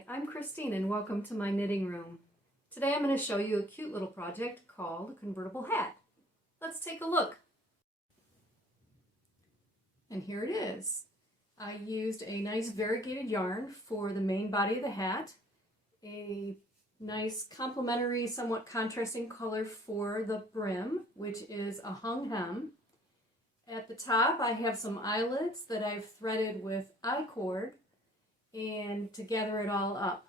Hi, I'm Christine and welcome to my knitting room. Today I'm going to show you a cute little project called a convertible hat. Let's take a look. And here it is. I used a nice variegated yarn for the main body of the hat, a nice complementary, somewhat contrasting color for the brim, which is a hung hem. At the top I have some eyelets that I've threaded with I-cord and to gather it all up.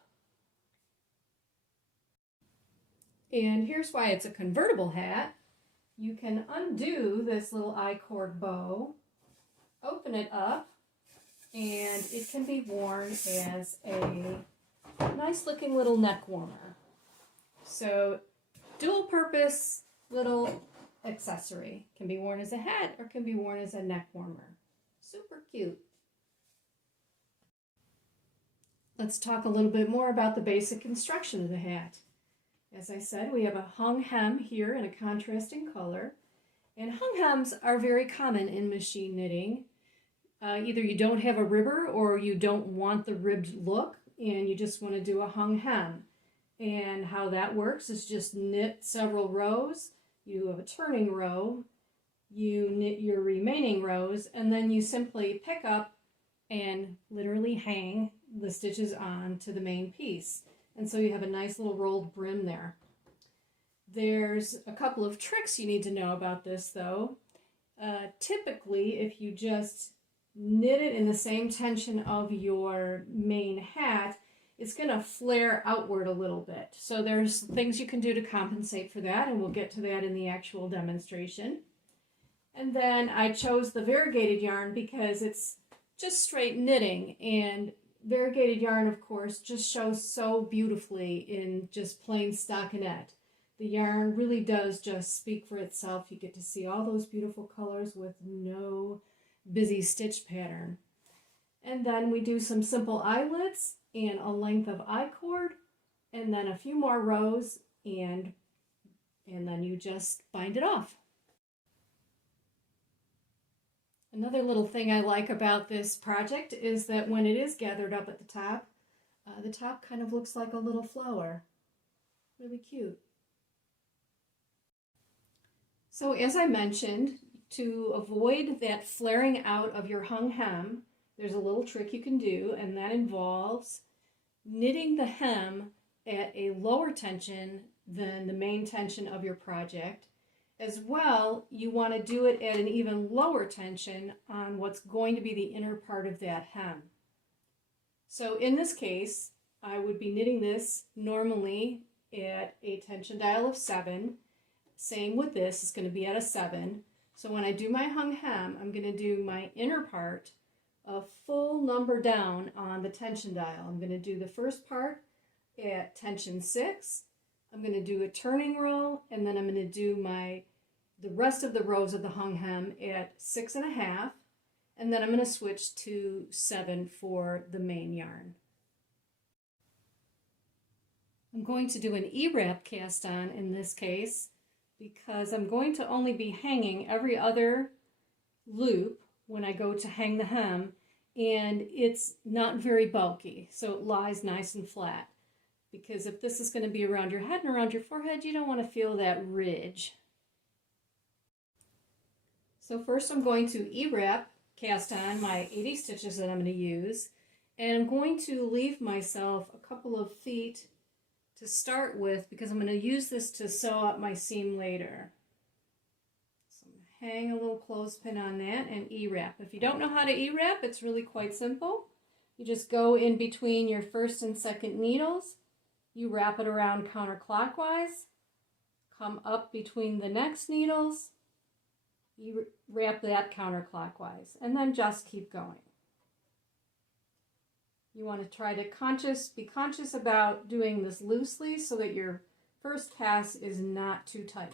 And here's why it's a convertible hat. You can undo this little I-cord bow, open it up, and it can be worn as a nice looking little neck warmer. So dual purpose little accessory. Can be worn as a hat or can be worn as a neck warmer. Super cute. Let's talk a little bit more about the basic construction of the hat. As I said, we have a hung hem here in a contrasting color. And hung hems are very common in machine knitting. Either you don't have a ribber or you don't want the ribbed look and you just want to do a hung hem. And how that works is just knit several rows. You have a turning row, you knit your remaining rows, and then you simply pick up and literally hang the stitches on to the main piece. And so you have a nice little rolled brim there. There's a couple of tricks you need to know about this though. Typically, if you just knit it in the same tension of your main hat, it's going to flare outward a little bit. So there's things you can do to compensate for that, and we'll get to that in the actual demonstration. And then I chose the variegated yarn because it's just straight knitting, and variegated yarn, of course, just shows so beautifully in just plain stockinette. The yarn really does just speak for itself. You get to see all those beautiful colors with no busy stitch pattern. And then we do some simple eyelets and a length of I-cord, and then a few more rows, and then you just bind it off. Another little thing I like about this project is that when it is gathered up at the top kind of looks like a little flower. Really cute. So as I mentioned, to avoid that flaring out of your hung hem, there's a little trick you can do, and that involves knitting the hem at a lower tension than the main tension of your project. As well, you want to do it at an even lower tension on what's going to be the inner part of that hem. So in this case, I would be knitting this normally at a tension dial of 7. Same with this, it's going to be at a 7. So when I do my hung hem, I'm going to do my inner part a full number down on the tension dial. I'm going to do the first part at tension 6. I'm going to do a turning row, and then I'm going to do the rest of the rows of the hung hem at 6.5, and then I'm going to switch to 7 for the main yarn. I'm going to do an E-wrap cast on in this case because I'm going to only be hanging every other loop when I go to hang the hem, and it's not very bulky, so it lies nice and flat. Because if this is going to be around your head and around your forehead, you don't want to feel that ridge. So first I'm going to E-wrap cast on my 80 stitches that I'm going to use, and I'm going to leave myself a couple of feet to start with because I'm going to use this to sew up my seam later. Hang a little clothespin on that and E-wrap. If you don't know how to E-wrap, it's really quite simple. You just go in between your first and second needles, you wrap it around counterclockwise, come up between the next needles, you wrap that counterclockwise, and then just keep going. You want to try to be conscious about doing this loosely so that your first pass is not too tight.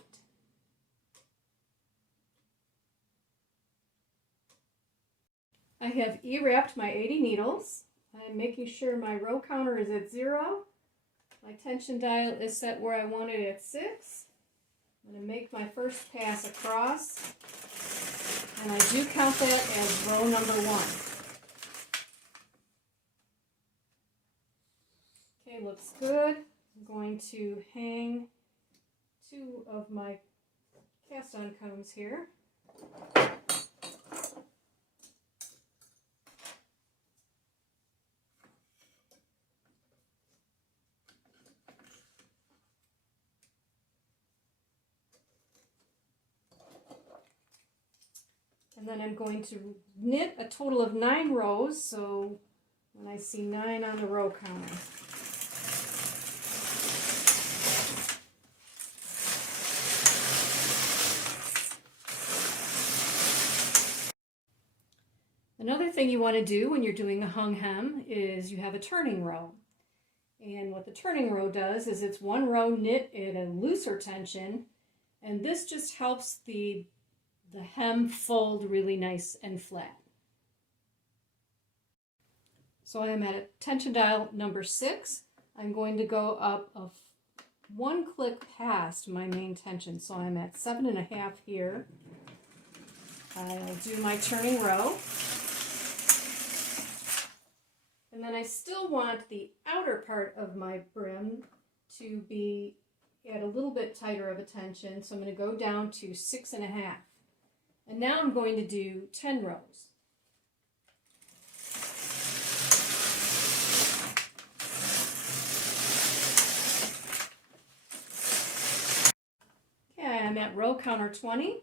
I have E-wrapped my 80 needles. I'm making sure my row counter is at 0. My tension dial is set where I want it at 6. I'm going to make my first pass across, and I do count that as row number 1. Okay, looks good. I'm going to hang two of my cast on combs here. And then I'm going to knit a total of 9 rows, so when I see 9 on the row counter. Another thing you want to do when you're doing a hung hem is you have a turning row. And what the turning row does is it's one row knit at a looser tension, and this just helps the hem fold really nice and flat. So I am at tension dial number 6. I'm going to go up one click past my main tension. So I'm at 7.5 here. I'll do my turning row. And then I still want the outer part of my brim to be at a little bit tighter of a tension. So I'm going to go down to 6.5. And now I'm going to do 10 rows. Okay, I'm at row counter 20.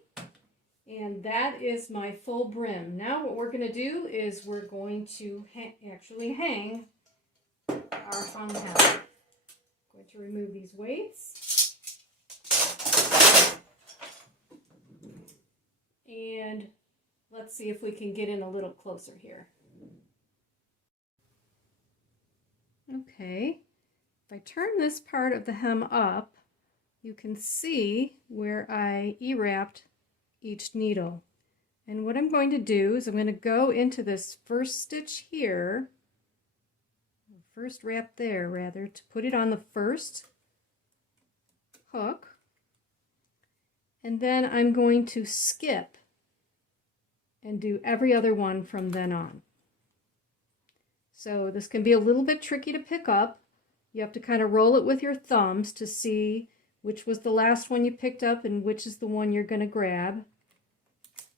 And that is my full brim. Now what we're going to do is we're going to actually hang our hung hem. I'm going to remove these weights. And let's see if we can get in a little closer here. Okay, if I turn this part of the hem up, you can see where I E-wrapped each needle. And what I'm going to do is I'm going to go into this first stitch here, first wrap there rather, to put it on the first hook, and then I'm going to skip and do every other one from then on. So this can be a little bit tricky to pick up. You have to kind of roll it with your thumbs to see which was the last one you picked up and which is the one you're going to grab,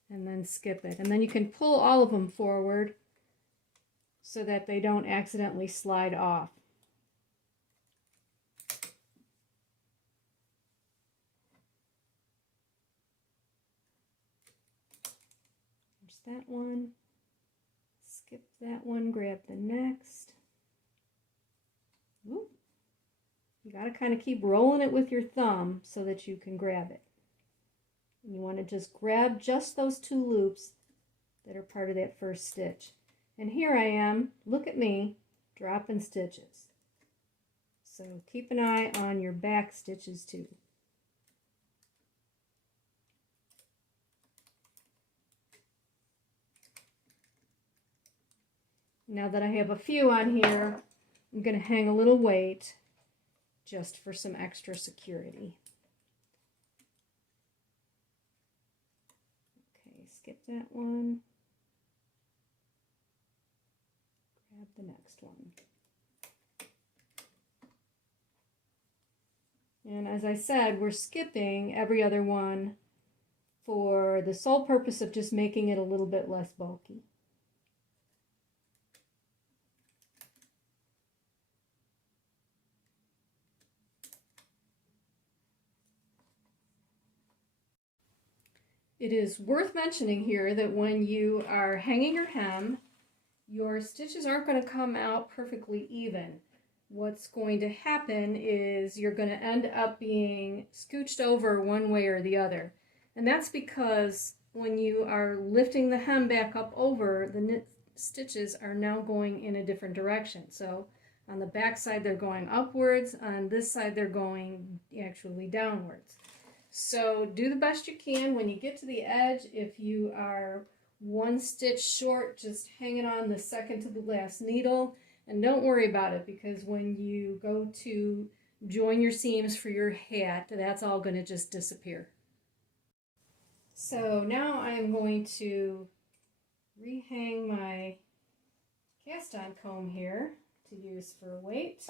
and then skip it. And then you can pull all of them forward so that they don't accidentally slide off. There's that one. Skip that one, grab the next. Ooh. You got to kind of keep rolling it with your thumb so that you can grab it. And you want to just grab just those 2 loops that are part of that first stitch. And here I am, look at me, dropping stitches. So keep an eye on your back stitches too. Now that I have a few on here, I'm going to hang a little weight just for some extra security. Okay, skip that one. Grab the next one. And as I said, we're skipping every other one for the sole purpose of just making it a little bit less bulky. It is worth mentioning here that when you are hanging your hem, your stitches aren't going to come out perfectly even. What's going to happen is you're going to end up being scooched over one way or the other. And that's because when you are lifting the hem back up over, the knit stitches are now going in a different direction. So on the back side they're going upwards, on this side they're going actually downwards. So do the best you can. When you get to the edge, if you are 1 stitch short, just hang it on the second to the last needle, and don't worry about it, because when you go to join your seams for your hat, that's all going to just disappear. So now I'm going to rehang my cast on comb here to use for weight.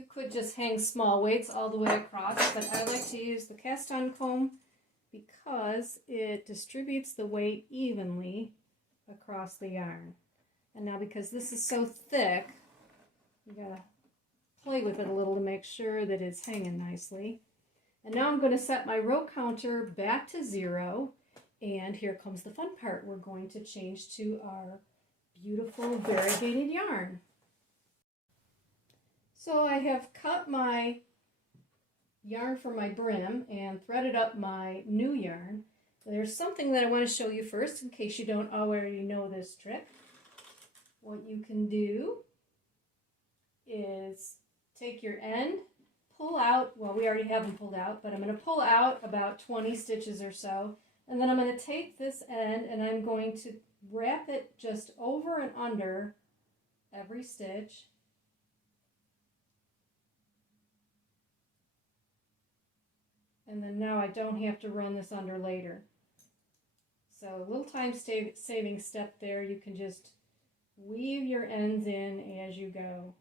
You could just hang small weights all the way across, but I like to use the cast-on comb because it distributes the weight evenly across the yarn. And now because this is so thick, you gotta play with it a little to make sure that it's hanging nicely. And now I'm going to set my row counter back to 0, and here comes the fun part. We're going to change to our beautiful variegated yarn. So I have cut my yarn for my brim and threaded up my new yarn. There's something that I want to show you first in case you don't already know this trick. What you can do is take your end, pull out, well, we already have them pulled out, but I'm going to pull out about 20 stitches or so, and then I'm going to take this end and I'm going to wrap it just over and under every stitch. And then now I don't have to run this under later. So a little time saving step there. You can just weave your ends in as you go.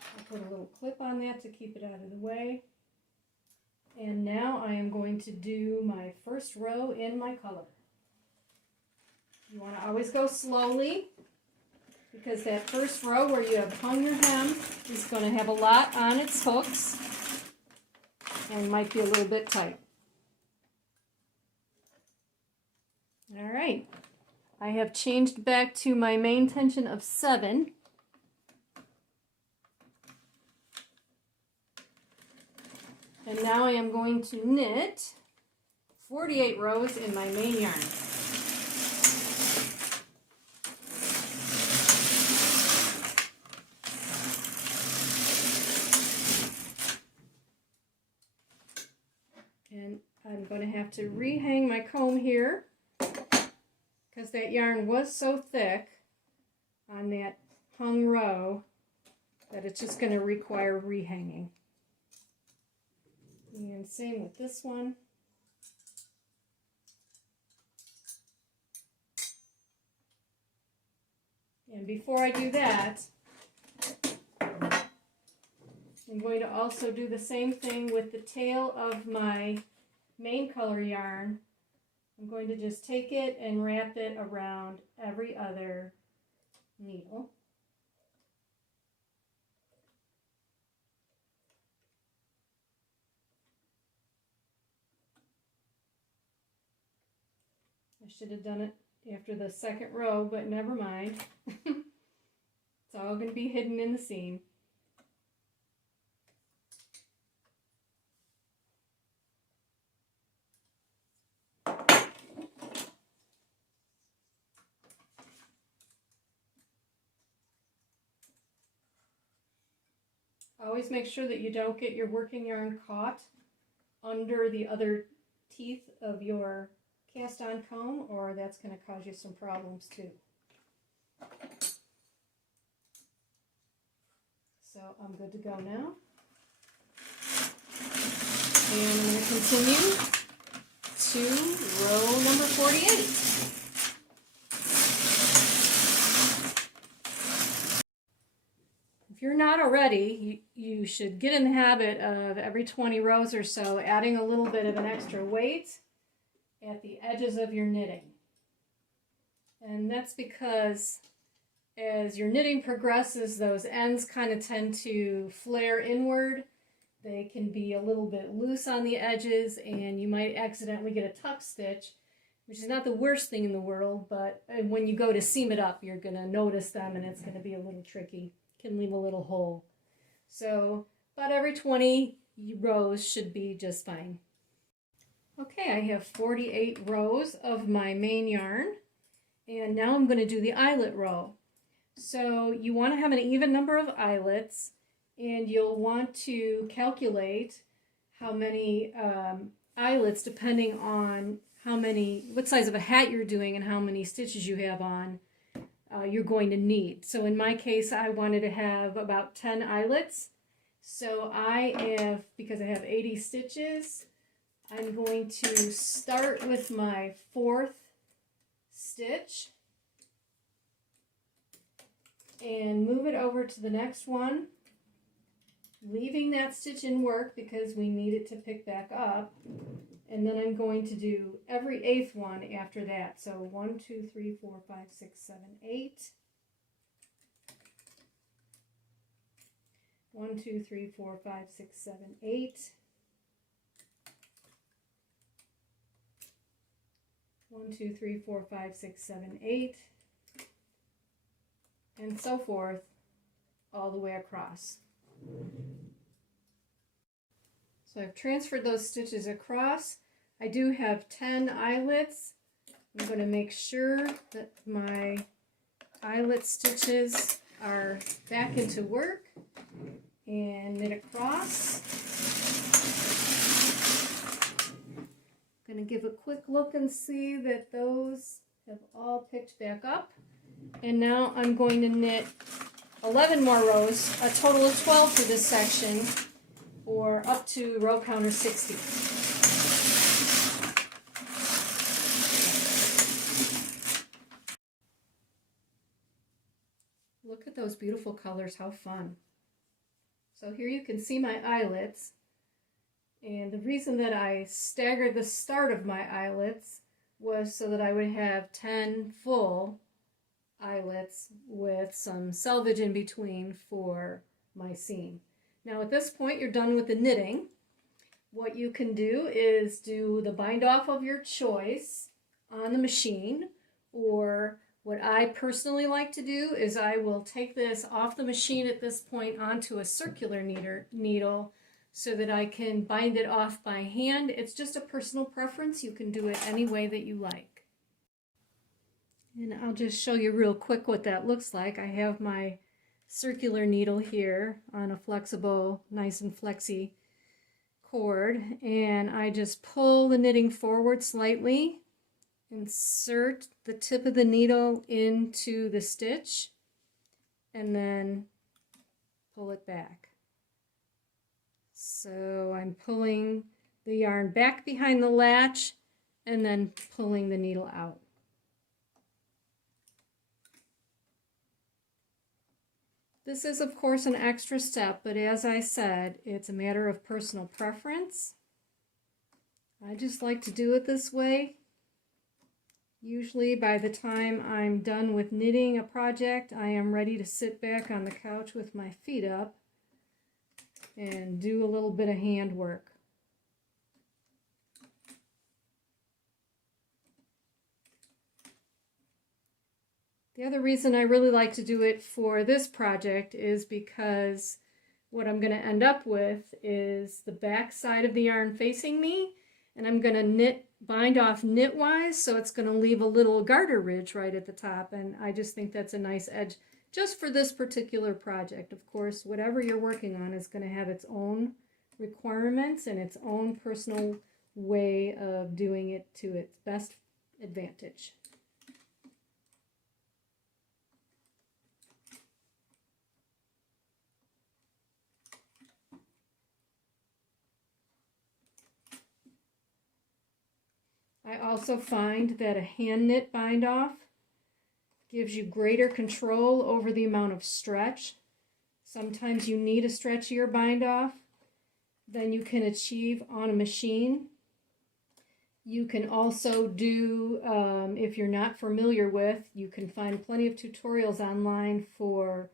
I'll put a little clip on that to keep it out of the way. And now I am going to do my first row in my color. You want to always go slowly because that first row where you have hung your hem is going to have a lot on its hooks and might be a little bit tight. All right, I have changed back to my main tension of 7. And now I am going to knit 48 rows in my main yarn. And I'm going to have to rehang my comb here because that yarn was so thick on that hung row that it's just going to require rehanging. And same with this one. And before I do that, I'm going to also do the same thing with the tail of my main color yarn. I'm going to just take it and wrap it around every other needle. I should have done it after the second row, but never mind. It's all going to be hidden in the seam. Always make sure that you don't get your working yarn caught under the other teeth of your cast-on comb, or that's going to cause you some problems too. So I'm good to go now. And I'm going to continue to row number 48. If you're not already, you should get in the habit of every 20 rows or so adding a little bit of an extra weight at the edges of your knitting. And that's because as your knitting progresses, those ends kind of tend to flare inward. They can be a little bit loose on the edges, and you might accidentally get a tuck stitch, which is not the worst thing in the world, but when you go to seam it up, you're going to notice them, and it's going to be a little tricky. It can leave a little hole. So about every 20 rows should be just fine. Okay, I have 48 rows of my main yarn, and now I'm going to do the eyelet row. So you want to have an even number of eyelets, and you'll want to calculate how many eyelets, depending on what size of a hat you're doing and how many stitches you have on, you're going to need. So in my case, I wanted to have about 10 eyelets. So because I have 80 stitches, I'm going to start with my 4th stitch, and move it over to the next one, leaving that stitch in work because we need it to pick back up. And then I'm going to do every 8th one after that. So 1, 2, 3, 4, 5, 6, 7, 8. 1, 2, 3, 4, 5, 6, 7, 8. 1, 2, 3, 4, 5, 6, 7, 8. And so forth all the way across. So I've transferred those stitches across. I do have 10 eyelets. I'm going to make sure that my eyelet stitches are back into work and knit across. I'm going to give a quick look and see that those have all picked back up. And now I'm going to knit 11 more rows, a total of 12 for this section, or up to row counter 60. Look at those beautiful colors, how fun. So here you can see my eyelets, and the reason that I staggered the start of my eyelets was so that I would have 10 full eyelets with some selvage in between for my seam. Now at this point you're done with the knitting. What you can do is do the bind off of your choice on the machine, or what I personally like to do is I will take this off the machine at this point onto a circular needle so that I can bind it off by hand. It's just a personal preference. You can do it any way that you like. And I'll just show you real quick what that looks like. I have my circular needle here on a flexible, nice and flexy cord, and I just pull the knitting forward slightly, insert the tip of the needle into the stitch, and then pull it back. So I'm pulling the yarn back behind the latch and then pulling the needle out. This is, of course, an extra step, but as I said, it's a matter of personal preference. I just like to do it this way. Usually by the time I'm done with knitting a project, I am ready to sit back on the couch with my feet up and do a little bit of handwork. The other reason I really like to do it for this project is because what I'm going to end up with is the back side of the yarn facing me, and I'm going to bind off knitwise, so it's going to leave a little garter ridge right at the top, and I just think that's a nice edge just for this particular project. Of course, whatever you're working on is going to have its own requirements and its own personal way of doing it to its best advantage. I also find that a hand knit bind off gives you greater control over the amount of stretch. Sometimes you need a stretchier bind off than you can achieve on a machine. You can also do, if you're not familiar with, you can find plenty of tutorials online for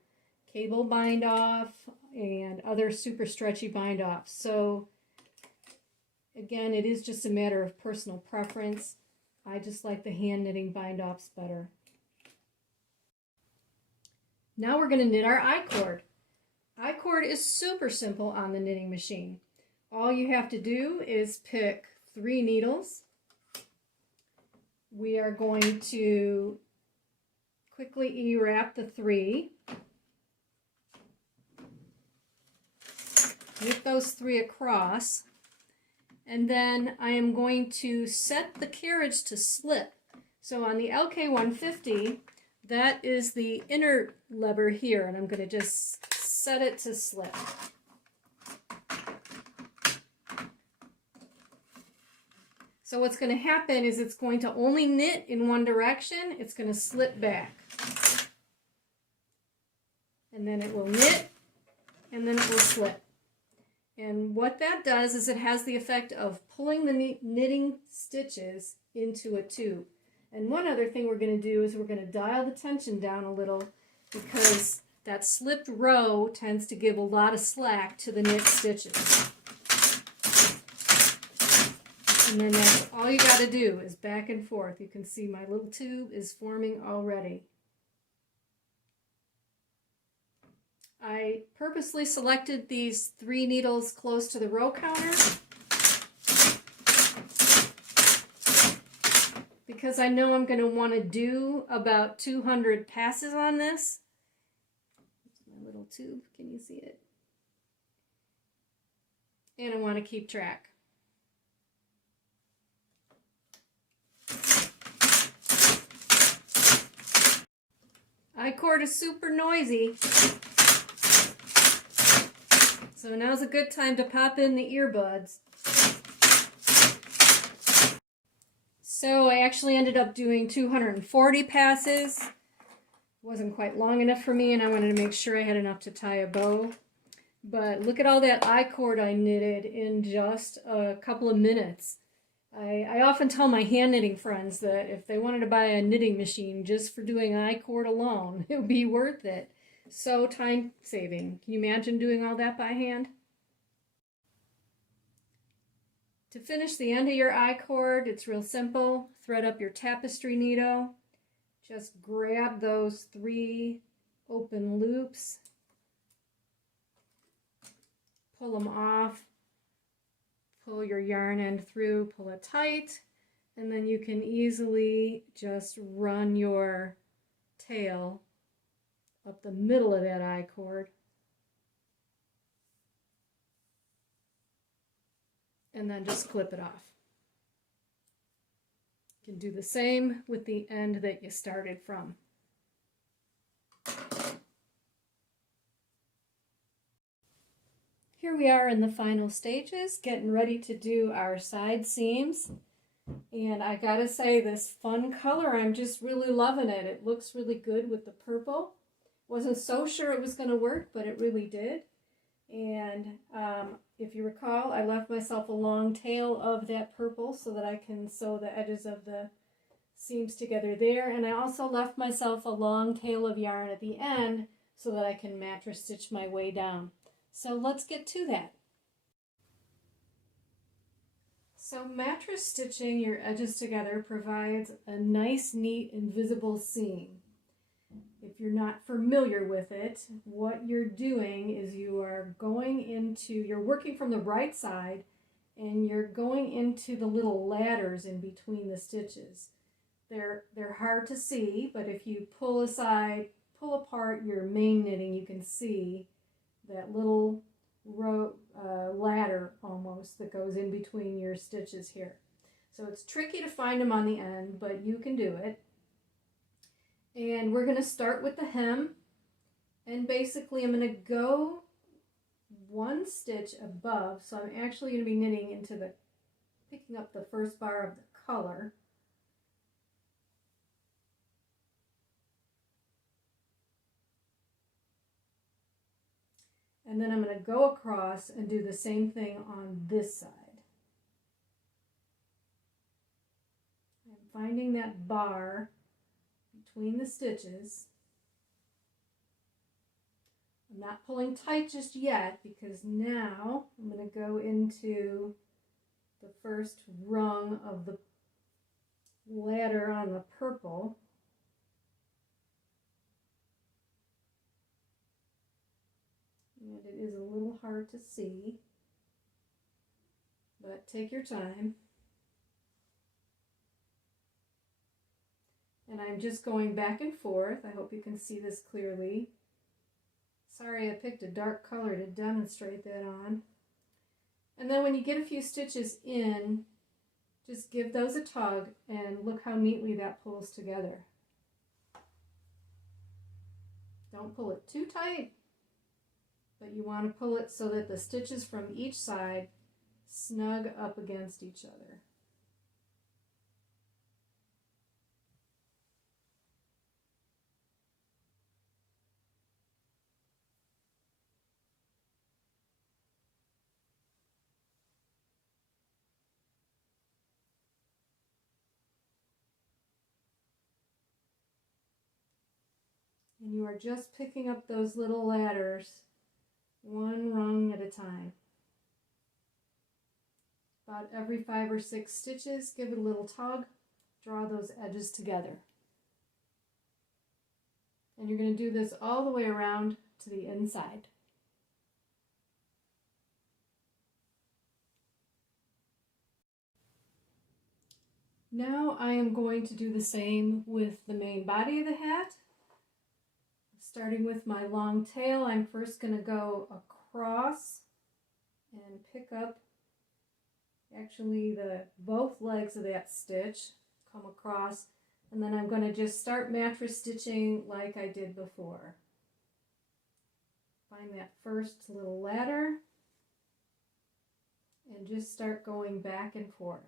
cable bind off and other super stretchy bind offs. So again, it is just a matter of personal preference. I just like the hand knitting bind offs better. Now we're going to knit our I-cord. I-cord is super simple on the knitting machine. All you have to do is pick 3 needles. We are going to quickly E-wrap the 3. Knit those 3 across. And then I am going to set the carriage to slip. So on the LK150, that is the inner lever here, and I'm going to just set it to slip. So what's going to happen is it's going to only knit in one direction. It's going to slip back. and then it will knit, and then it will slip. And what that does is it has the effect of pulling the knitting stitches into a tube. And one other thing we're going to do is we're going to dial the tension down a little, because that slipped row tends to give a lot of slack to the knit stitches. And then that's all you got to do is back and forth. You can see my little tube is forming already. I purposely selected these 3 needles close to the row counter because I know I'm going to want to do about 200 passes on this. My little tube, can you see it? And I want to keep track. I-cord is super noisy. So now's a good time to pop in the earbuds. So I actually ended up doing 240 passes. Wasn't quite long enough for me, and I wanted to make sure I had enough to tie a bow. But look at all that I-cord I knitted in just a couple of minutes. I often tell my hand knitting friends that if they wanted to buy a knitting machine just for doing I-cord alone, it would be worth it. So time saving. Can you imagine doing all that by hand? To finish the end of your I-cord, it's real simple. Thread up your tapestry needle. Just grab those 3 open loops. Pull them off. Pull your yarn end through, pull it tight, and then you can easily just run your tail up the middle of that I-cord. And then just clip it off. You can do the same with the end that you started from. Here we are in the final stages, getting ready to do our side seams. And I gotta say, this fun color, I'm just really loving it. It looks really good with the purple. Wasn't so sure it was going to work, but it really did. And if you recall, I left myself a long tail of that purple so that I can sew the edges of the seams together there. And I also left myself a long tail of yarn at the end so that I can mattress stitch my way down. So let's get to that. So mattress stitching your edges together provides a nice, neat, invisible seam. If you're not familiar with it, what you're doing is you're working from the right side, and you're going into the little ladders in between the stitches. They're hard to see, but if you pull apart your main knitting, you can see that little ladder almost that goes in between your stitches here. So it's tricky to find them on the end, but you can do it. And we're going to start with the hem, and basically I'm going to go 1 stitch above, so I'm actually going to be knitting into picking up the first bar of the color. And then I'm going to go across and do the same thing on this side. I'm finding that bar between the stitches. I'm not pulling tight just yet because now I'm going to go into the first rung of the ladder on the purple. And it is a little hard to see, but take your time. And I'm just going back and forth. I hope you can see this clearly. Sorry, I picked a dark color to demonstrate that on. And then when you get a few stitches in, just give those a tug and look how neatly that pulls together. Don't pull it too tight, but you want to pull it so that the stitches from each side snug up against each other. And you are just picking up those little ladders one rung at a time. About every 5 or 6 stitches, give it a little tug, draw those edges together. And you're going to do this all the way around to the inside. Now I am going to do the same with the main body of the hat. Starting with my long tail, I'm first going to go across and pick up actually both legs of that stitch, come across, and then I'm going to just start mattress stitching like I did before. Find that first little ladder and just start going back and forth.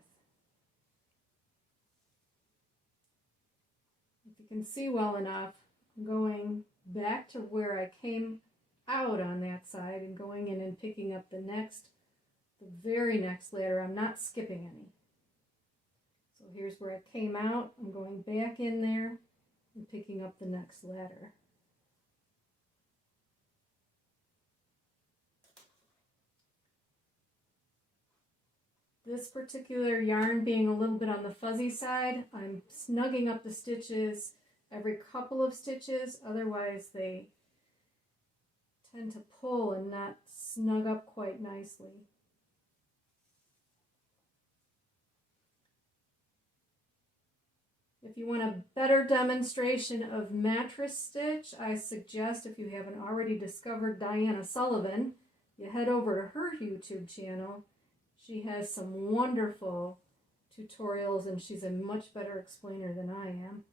If you can see well enough, I'm going back to where I came out on that side and going in and picking up the very next ladder. I'm not skipping any. So here's where I came out. I'm going back in there and picking up the next ladder. This particular yarn being a little bit on the fuzzy side, I'm snugging up the stitches every couple of stitches, otherwise they tend to pull and not snug up quite nicely. If you want a better demonstration of mattress stitch, I suggest, if you haven't already discovered Diana Sullivan, you head over to her YouTube channel. She has some wonderful tutorials and she's a much better explainer than I am.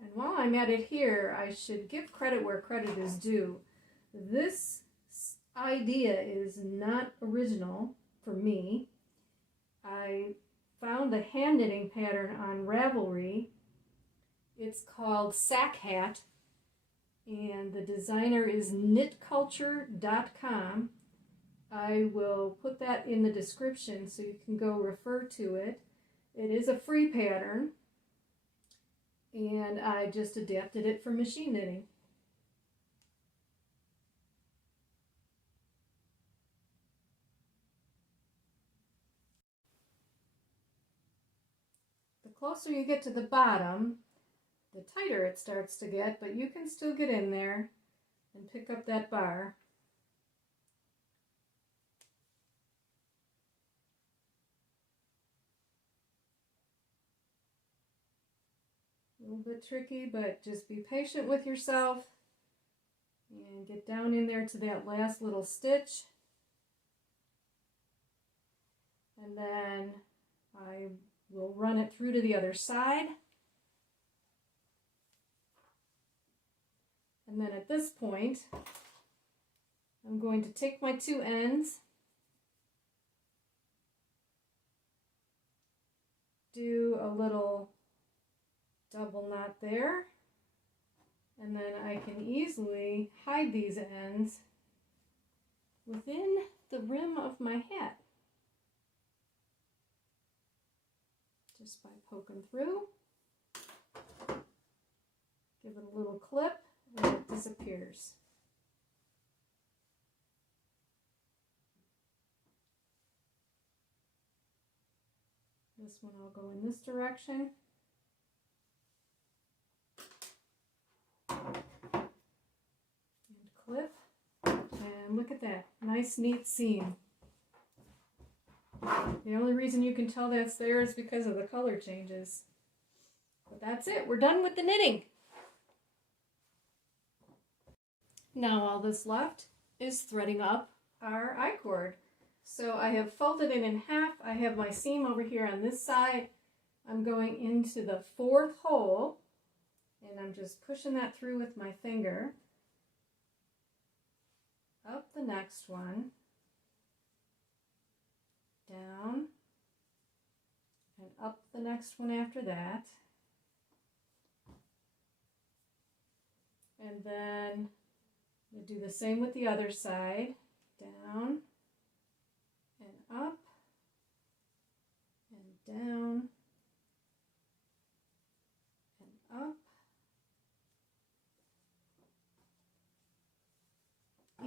And while I'm at it here, I should give credit where credit is due. This idea is not original for me. I found a hand knitting pattern on Ravelry. It's called Sack Hat, and the designer is knitculture.com. I will put that in the description so you can go refer to it. It is a free pattern, and I just adapted it for machine knitting. The closer you get to the bottom, the tighter it starts to get, but you can still get in there and pick up that bar. A little bit tricky, but just be patient with yourself and get down in there to that last little stitch. And then I will run it through to the other side. And then at this point, I'm going to take my two ends, do a little double knot there, and then I can easily hide these ends within the rim of my hat just by poking through. Give it a little clip and it disappears. This one I'll go in this direction. Clip, and look at that, nice neat seam. The only reason you can tell that's there is because of the color changes. But that's it, we're done with the knitting. Now all that's left is threading up our I-cord. So I have folded it in half. I have my seam over here on this side. I'm going into the 4th hole and I'm just pushing that through with my finger. Up the next one, down, and up the next one after that. And then we'll do the same with the other side, down, and up, and down, and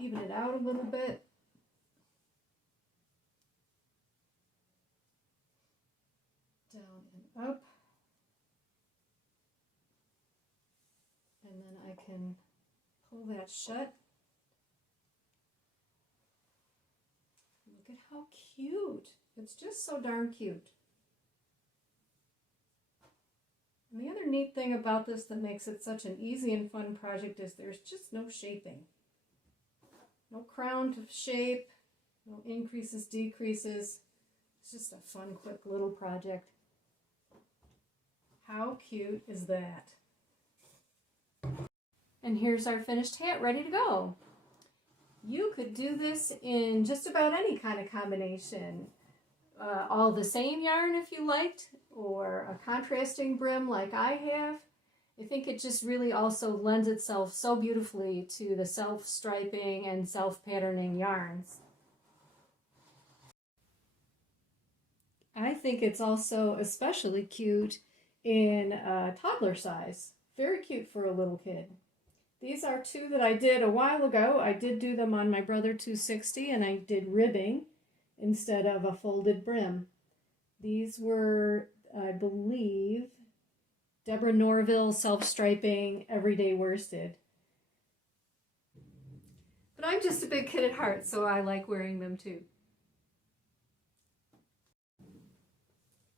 even it out a little bit. Down and up. And then I can pull that shut. Look at how cute. It's just so darn cute. And the other neat thing about this that makes it such an easy and fun project is there's just no shaping. No crown to shape, no increases, decreases. It's just a fun, quick little project. How cute is that? And here's our finished hat ready to go. You could do this in just about any kind of combination. All the same yarn if you liked, or a contrasting brim like I have. I think it just really also lends itself so beautifully to the self-striping and self-patterning yarns. I think it's also especially cute in toddler size. Very cute for a little kid. These are two that I did a while ago. I did do them on my Brother 260 and I did ribbing instead of a folded brim. These were, I believe, Deborah Norville self-striping everyday worsted. But I'm just a big kid at heart, so I like wearing them too.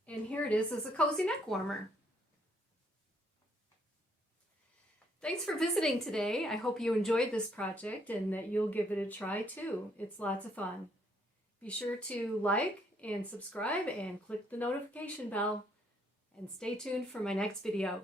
And here it is as a cozy neck warmer. Thanks for visiting today. I hope you enjoyed this project and that you'll give it a try too. It's lots of fun. Be sure to like and subscribe and click the notification bell. And stay tuned for my next video.